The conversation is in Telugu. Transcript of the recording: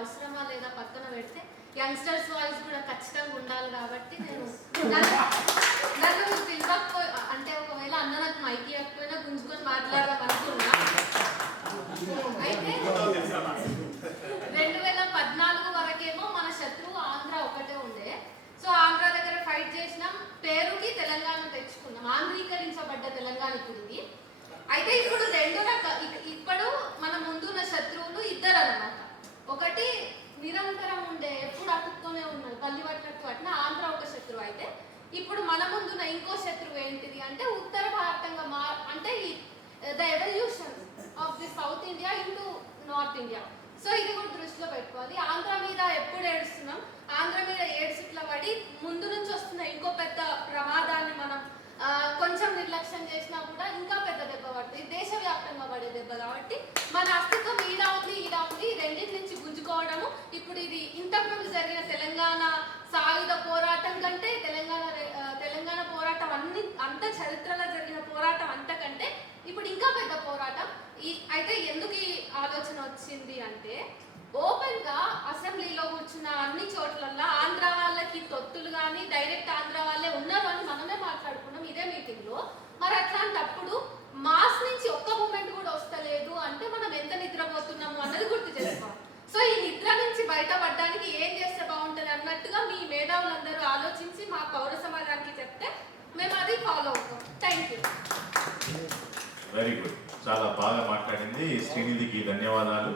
అవసరమా లేదా పక్కన పెడితే యంగ్స్టర్స్ వాయిస్ కూడా ఖచ్చితంగా ఉండాలి కాబట్టి నేను నన్ను పిలవకపో అంటే ఒకవేళ అన్న నాకు మైకి ఎక్కకపోయినా గుంజుకొని మాట్లాడదాం అనుకున్నా. అయితే 2014 వరకేమో మన శత్రువు ఆంధ్ర ఒకటే ఉండే. సో ఆంధ్ర దగ్గర ఫైట్ చేసినాం, పేరుకి తెలంగాణ తెచ్చుకున్నాం, ఆంధ్రీకరించబడ్డ తెలంగాణ ఇప్పుడు ఇది. అయితే ఇప్పుడు ఇప్పుడు మన ముందున్న శత్రువులు ఇద్దరు అన్నమాట. ఒకటి నిరంతరం ఉండే ఎప్పుడు అతుక్కునే ఉన్నది పల్లి పట్టినట్టు పట్టిన ఆంధ్ర ఒక శత్రువు. అయితే ఇప్పుడు మన ముందున్న ఇంకో శత్రువు ఏంటిది అంటే ఉత్తర భారతంగా అంటే the evolution of the south India into north India. So ఇది కూడా దృష్టిలో పెట్టుకోవాలి. ఆంధ్ర మీద ఎప్పుడు ఏడుస్తున్నాం, ఆంధ్ర మీద ఏడ్చిట్ల పడి ముందు నుంచి వస్తున్న ఇంకో పెద్ద ప్రమాదాన్ని మనం కొంచెం నిర్లక్ష్యం చేసినా కూడా ఇంకా పెద్ద దెబ్బ పడుతుంది, దేశవ్యాప్తంగా పడే దెబ్బ. కాబట్టి మన అస్తిత్వం ఈడ ఉంది రెండింటి నుంచి గుంజుకోవడము. ఇప్పుడు ఇది ఇంతకుముందు జరిగిన తెలంగాణ సాయుధ పోరాటం కంటే తెలంగాణ పోరాటం అంత చరిత్రలో జరిగిన పోరాటం అంతకంటే ఇప్పుడు ఇంకా పెద్ద పోరాటం. అయితే ఎందుకు ఈ ఆలోచన వచ్చింది అంటే ఓపెన్ గా అసెంబ్లీలో కూర్చున్న అన్ని చోట్లల్లో ఆంధ్ర వాళ్ళకి తొత్తులు కానీ డైరెక్ట్ ఆంధ్ర వాళ్ళే ఉన్నారు అని మనమే మాట్లాడుకున్నాం ఇదే మీటింగ్ లో. మరి అట్లాంటప్పుడు మాస్ నుంచి ఒక్క మూమెంట్ కూడా వస్తలేదు అంటే మనం ఎంత నిద్రపోతున్నాము అన్నది గుర్తు చేసుకోవాలి. సో ఈ నిద్ర నుంచి బయటపడడానికి ఏం చేస్తే బాగుంటుంది అన్నట్టుగా మీ మేధావులందరూ ఆలోచించి మా పౌర సమాజానికి చెప్తే మేము అది ఫాలో అవుతాం. Thank you. వెరీ గుడ్, చాలా బాగా మాట్లాడింది శ్రీనిధికి ధన్యవాదాలు.